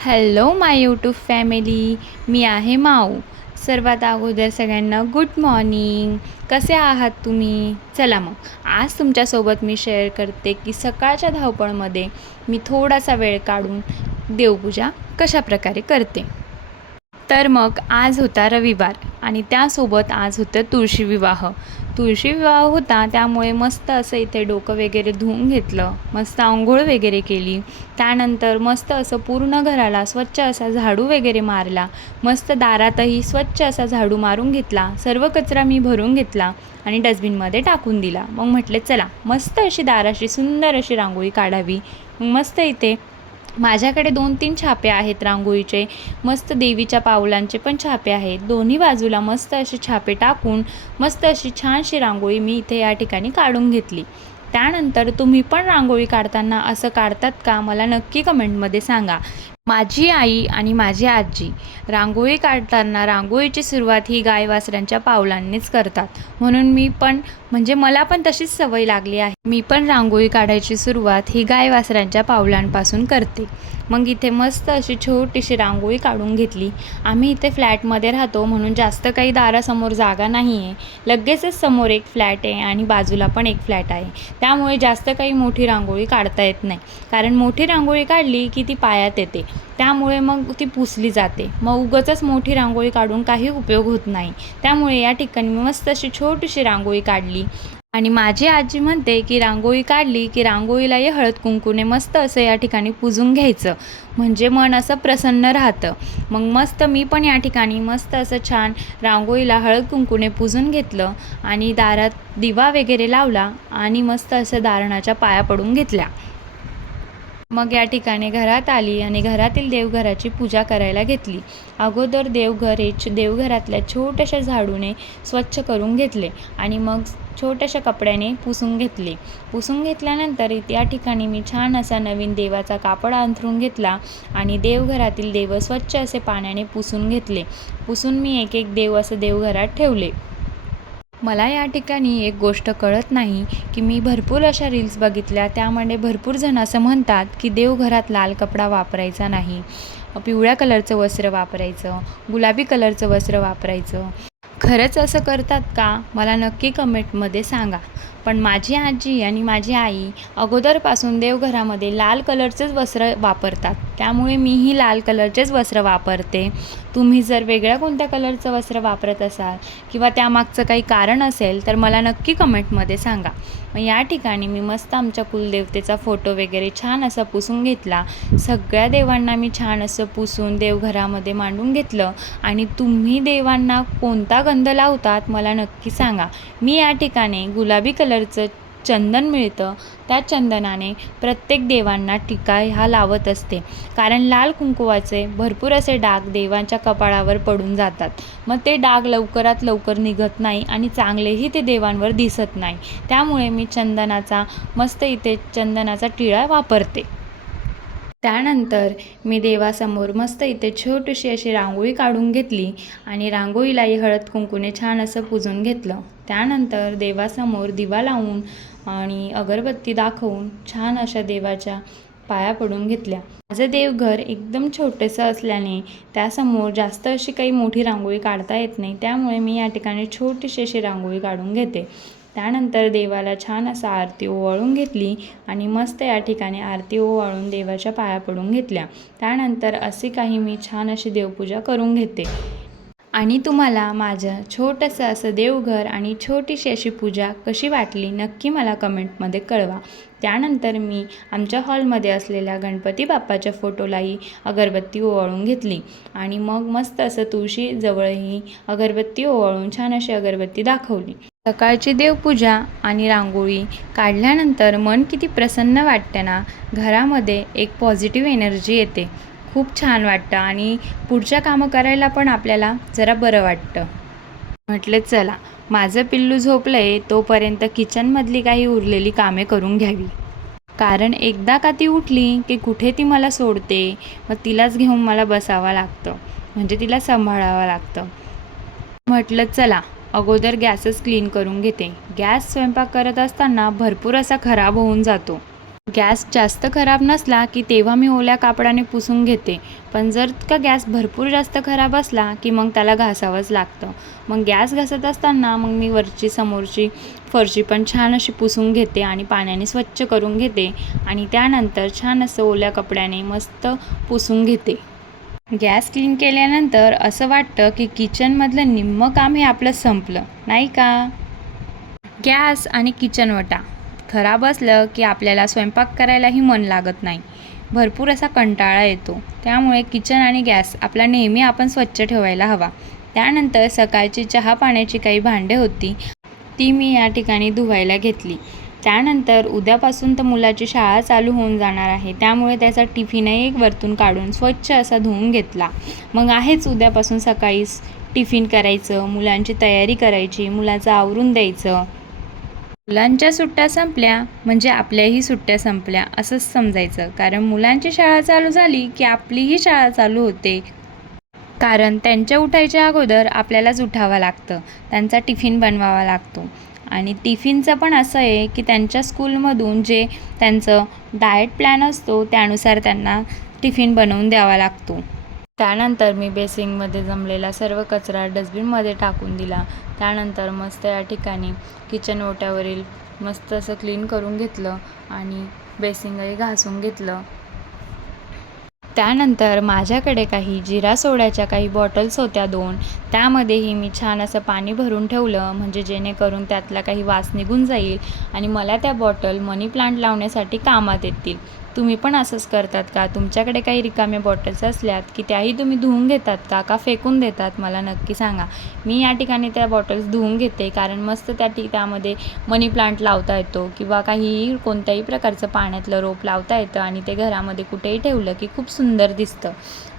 Hello माय YouTube family, मी आहे माऊ. सर्वात अगोदर सगळ्यांना गुड मॉर्निंग. कसे आहात तुम्ही? चला मग आज तुमच्यासोबत मी शेअर करते की सकाळच्या धावपळमध्ये मी थोडासा वेळ काढून देवपूजा कशाप्रकारे करते. तर मग आज होता रविवार आणि त्यासोबत आज होतं तुळशी विवाह. तुळशी विवाह होता त्यामुळे मस्त असं इथे डोकं वगैरे धुवून घेतलं, मस्त अंघोळ वगैरे केली. त्यानंतर मस्त असं पूर्ण घराला स्वच्छ असा झाडू वगैरे मारला. मस्त दारातही स्वच्छ असा झाडू मारून घेतला. सर्व कचरा मी भरून घेतला आणि डस्टबिनमध्ये टाकून दिला. मग म्हटले चला मस्त अशी दाराशी सुंदर अशी रांगोळी काढावी. मस्त इथे माझ्याकडे 2-3 छापे आहेत रांगोळीचे. मस्त देवीच्या पावलांचे पण छापे आहेत. दोन्ही बाजूला मस्त असे छापे टाकून मस्त अशी छानशी रांगोळी मी इथे या ठिकाणी काढून घेतली. त्यानंतर तुम्ही पण रांगोळी काढताना असं काढतात का? मला नक्की कमेंटमध्ये सांगा. माझी आई आणि माझी आजी रांगोळी काढताना रांगोळीची सुरुवात ही गाय वासरांच्या पावलांनीच करतात. म्हणून मी पण मला पण तशीच सवय लागली आहे. मी पण रांगोळी काढायची सुरुवात ही गाय वासरांच्या पावलांपासून करते. मग इथे मस्त अशी छोटीशी रांगोळी काढून घेतली. आम्ही इथे फ्लॅटमध्ये राहतो म्हणून जास्त काही दारासमोर जागा नाही आहे. लगेचच समोर एक फ्लॅट आहे आणि बाजूला पण एक फ्लॅट आहे. त्यामुळे जास्त काही मोठी रांगोळी काढता येत नाही. कारण मोठी रांगोळी काढली की ती पायात येते. त्यामुळे मग ती पुसली जाते. मग उगाचच मोठी रांगोळी काढून काही उपयोग होत नाही. त्यामुळे या ठिकाणी मी मस्त अशी छोटीशी रांगोळी काढली. आणि माझी आजी म्हणते की रांगोळी काढली की रांगोळीलाही हळद कुंकूने मस्त असं या ठिकाणी पुजून घ्यायचं, म्हणजे मन असं प्रसन्न राहतं. मग मस्त मी पण या ठिकाणी मस्त असं छान रांगोळीला हळद कुंकूने पुजून घेतलं आणि दारात दिवा वगैरे लावला आणि मस्त असं दारणाच्या पाया पडून घेतल्या. मग या ठिकाणी घरात आली आणि घरातील देवघराची पूजा करायला घेतली. अगोदर देवघरातल्या छोट्याशा झाडूने स्वच्छ करून घेतले आणि मग छोट्याशा कपड्याने पुसून घेतले. पुसून घेतल्यानंतर या ठिकाणी मी छान असा नवीन देवाचा कापड अंथरून घेतला आणि देवघरातील देव स्वच्छ असे पाण्याने पुसून घेतले. पुसून मी एक एक देव असं देवघरात ठेवले. मला या ठिकाणी एक गोष्ट कळत नाही की मी भरपूर अशा रील्स बघितल्या, त्यामध्ये भरपूर जण असं म्हणतात की देवघरात लाल कपडा वापरायचा नाही, पिवळ्या कलरचं वस्त्र वापरायचं, गुलाबी कलरचं वस्त्र वापरायचं. खरंच असं करतात का? मला नक्की कमेंटमध्ये सांगा. पण माझी आजी आणि माझी आई अगोदरपासून देवघरामध्ये लाल कलरचेच वस्त्र वापरतात. त्यामुळे मीही लाल कलरचेच वस्त्र वापरते. तुम्ही जर वेगळ्या कोणत्या कलरचं वस्त्र वापरत असाल किंवा त्यामागचं काही कारण असेल तर मला नक्की कमेंटमध्ये सांगा. मग या ठिकाणी मी मस्त आमच्या कुलदेवतेचा फोटो वगैरे छान असा पुसून घेतला. सगळ्या देवांना मी छान असं पुसून देवघरामध्ये मांडून घेतलं. आणि तुम्ही देवांना कोणता गंध लावतात मला नक्की सांगा. मी या ठिकाणी गुलाबी कलरचं चंदन मिळतं, त्या चंदनाने प्रत्येक देवांना टिका ह्या लावत असते. कारण लाल कुंकवाचे भरपूर असे डाग देवांच्या कपाळावर पडून जातात. मग ते डाग लवकरात लवकर निघत नाही आणि चांगलेही ते देवांवर दिसत नाही. त्यामुळे मी मस्त इथे चंदनाचा टिळा वापरते. त्यानंतर मी देवासमोर मस्त इथे छोटीशी अशी रांगोळी काढून घेतली आणि रांगोळीलाही हळद कुंकूने छान असं पुजून घेतलं. त्यानंतर देवासमोर दिवा लावून आणि अगरबत्ती दाखवून छान अशा देवाच्या पाया पडून घेतल्या. माझं देवघर एकदम छोटंसं असल्याने त्यासमोर जास्त अशी काही मोठी रांगोळी काढता येत नाही. त्यामुळे मी या ठिकाणी छोटीशी अशी रांगोळी काढून घेते. त्यानंतर देवाला छान असं आरती ओवाळून घेतली आणि मस्त या ठिकाणी आरती ओवाळून देवाच्या पाया पडून घेतल्या. त्यानंतर मी छान अशी देवपूजा करून घेते. आणि तुम्हाला माझं छोटंसं असं देवघर आणि छोटीशी अशी पूजा कशी वाटली नक्की मला कमेंटमध्ये कळवा. त्यानंतर मी आमच्या हॉलमध्ये असलेल्या गणपती बाप्पाच्या फोटोलाही अगरबत्ती ओवाळून घेतली आणि मग मस्त असं तुळशीजवळही अगरबत्ती ओवाळून छान अशी अगरबत्ती दाखवली. सकाळची देवपूजा आणि रांगोळी काढल्यानंतर मन किती प्रसन्न वाटतं ना. घरामध्ये एक पॉझिटिव्ह एनर्जी येते. खूप छान वाटतं आणि पुढच्या कामं करायला पण आपल्याला जरा बरं वाटतं. म्हटलं चला माझं पिल्लू झोपलं आहे तोपर्यंत किचनमधली काही उरलेली कामे करून घ्यावी. कारण एकदा का ती उठली की कुठे ती मला सोडते, मग तिलाच घेऊन मला बसावं लागतं, म्हणजे तिला सांभाळावं लागतं. म्हटलं चला अगोदर गॅसच क्लीन करून घेते. गॅस स्वयंपाक करत असताना भरपूर असा खराब होऊन जातो. गॅस जास्त खराब नसला की तेव्हा मी ओल्या कापडाने पुसून घेते, पण जर का गॅस भरपूर जास्त खराब असला की मग त्याला घासावंच लागतं. मग गॅस घासत असताना मग मी वरची समोरची फरशी पण छान अशी पुसून घेते आणि पाण्याने स्वच्छ करून घेते आणि त्यानंतर छान असं ओल्या कपड्याने मस्त पुसून घेते. गॅस क्लीन केल्यानंतर असं वाटतं की किचनमधलं निम्मं काम हे आपलं संपलं, नाही का? गॅस आणि किचन वटा खराब असलं की आपल्याला स्वयंपाक करायलाही मन लागत नाही. भरपूर असा कंटाळा येतो. त्यामुळे किचन आणि गॅस आपला नेहमी आपण स्वच्छ ठेवायला हवा. त्यानंतर सकाळची चहा पाण्याची काही भांडे होती, ती मी या ठिकाणी धुवायला घेतली. त्यानंतर उद्यापासून तर मुलाची शाळा चालू होऊन जाणार आहे, त्यामुळे त्याचा टिफिनही एक वरतून काढून स्वच्छ असा धुवून घेतला. मग आहेच उद्यापासून सकाळीच टिफिन करायचं, मुलांची तयारी करायची, मुलाचं आवरून द्यायचं. मुलांच्या सुट्ट्या संपल्या म्हणजे आपल्याही सुट्ट्या संपल्या असंच समजायचं, कारण मुलांची शाळा चालू झाली की आपलीही शाळा चालू होते. कारण त्यांच्या उठायच्या अगोदर आपल्यालाच उठावं लागतं, त्यांचा टिफिन बनवावा लागतो. आणि टिफिनचं पण असं आहे की त्यांच्या स्कूलमधून जे त्यांचं डाएट प्लॅन असतो त्यानुसार त्यांना टिफिन बनवून द्यावा लागतो. त्यानंतर मी बेसिंगमध्ये जमलेला सर्व कचरा डस्टबिनमध्ये टाकून दिला. त्यानंतर मस्त या ठिकाणी किचन ओट्यावरील मस्त असं क्लीन करून घेतलं आणि बेसिंगही घासून घेतलं. त्यानंतर माझ्याकडे काही जिरा सोड्याच्या काही बॉटल्स होत्या 2, त्यामध्येही मी छान असं पाणी भरून ठेवलं, म्हणजे जेणेकरून त्यातला काही वास निघून जाईल आणि मला त्या बॉटल मनी प्लांट लावण्यासाठी कामात येतील. तुम्ही पण असंच करतात का? तुमच्याकडे काही रिकाम्या बॉटल्स असल्यात की त्याही तुम्ही धुवून घेतात का? का फेकून देतात? मला नक्की सांगा. मी या ठिकाणी त्या बॉटल्स धुवून घेते, कारण मस्त त्यामध्ये मनी प्लांट लावता येतो किंवा काहीही कोणत्याही प्रकारचं पाण्यातलं रोप लावता येतं आणि ते घरामध्ये कुठेही ठेवलं की खूप सुंदर दिसतं.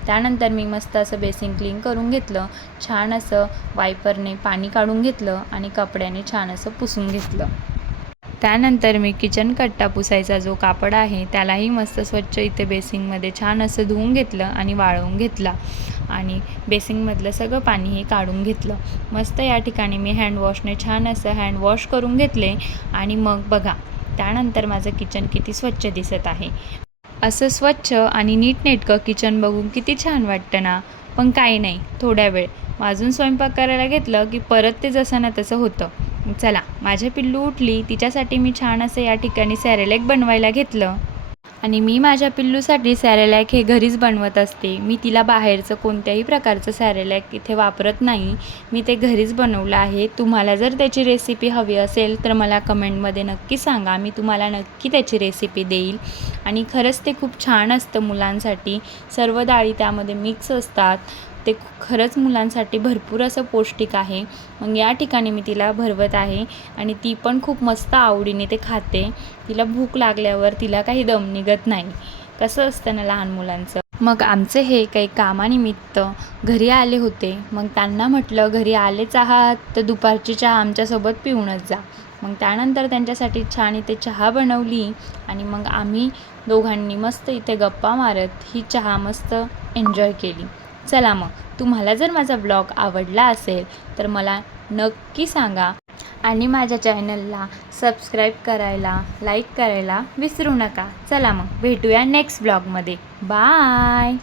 त्यानंतर मी मस्त असं बेसिन क्लीन करून घेतलं, छान असं वायपरने पाणी काढून घेतलं आणि कपड्याने छान असं पुसून घेतलं. त्यानंतर मी किचन कट्टा पुसायचा जो कापड आहे त्यालाही मस्त स्वच्छ इथे बेसिंगमध्ये छान असं धुवून घेतलं आणि वाळवून घेतला आणि बेसिंगमधलं सगळं पाणीही काढून घेतलं. मस्त या ठिकाणी मी हँडवॉशने छान असं हँडवॉश करून घेतले आणि मग बघा त्यानंतर माझं किचन किती स्वच्छ दिसत आहे. असं स्वच्छ आणि नीटनेटकं किचन बघून किती छान वाटतं ना. पण काही नाही, थोड्या वेळ अजून स्वयंपाक करायला घेतलं की परत ते जसं ना तसं होतं. चला, माझी पिल्लू उठली, तिच्यासाठी मी छान असं या ठिकाणी सॅरेलॅक बनवायला घेतलं आणि मी माझ्या पिल्लूसाठी सॅरेलॅक हे घरीच बनवत असते. मी तिला बाहेरचं कोणत्याही प्रकारचं सॅरेलॅक इथे वापरत नाही. मी ते घरीच बनवलं आहे. तुम्हाला जर त्याची रेसिपी हवी असेल तर मला कमेंटमध्ये नक्की सांगा, मी तुम्हाला नक्की त्याची रेसिपी देईल. आणि खरंच ते खूप छान असतं मुलांसाठी. सर्व डाळी त्यामध्ये मिक्स असतात. ते खरंच मुलांसाठी भरपूर असं पौष्टिक आहे. मग या ठिकाणी मी तिला भरवत आहे आणि ती पण खूप मस्त आवडीने ते खाते. तिला भूक लागल्यावर तिला काही दम निघत नाही. कसं असतं ना लहान मुलांचं. मग आमचे हे काही कामानिमित्त घरी आले होते. मग त्यांना म्हटलं, घरी आलेच आहात तर दुपारची चहा आमच्यासोबत पिऊनच जा. मग त्यानंतर त्यांच्यासाठी छान इथे चहा बनवली आणि मग आम्ही दोघांनी मस्त इथे गप्पा मारत ही चहा मस्त एन्जॉय केली. चला मग, तुम्हाला जर माझा ब्लॉग आवडला असेल तर मला नक्की सांगा आणि माझ्या चॅनलला सबस्क्राईब करायला, लाईक करायला विसरू नका. चला मग, भेटूया नेक्स्ट ब्लॉगमध्ये. बाय.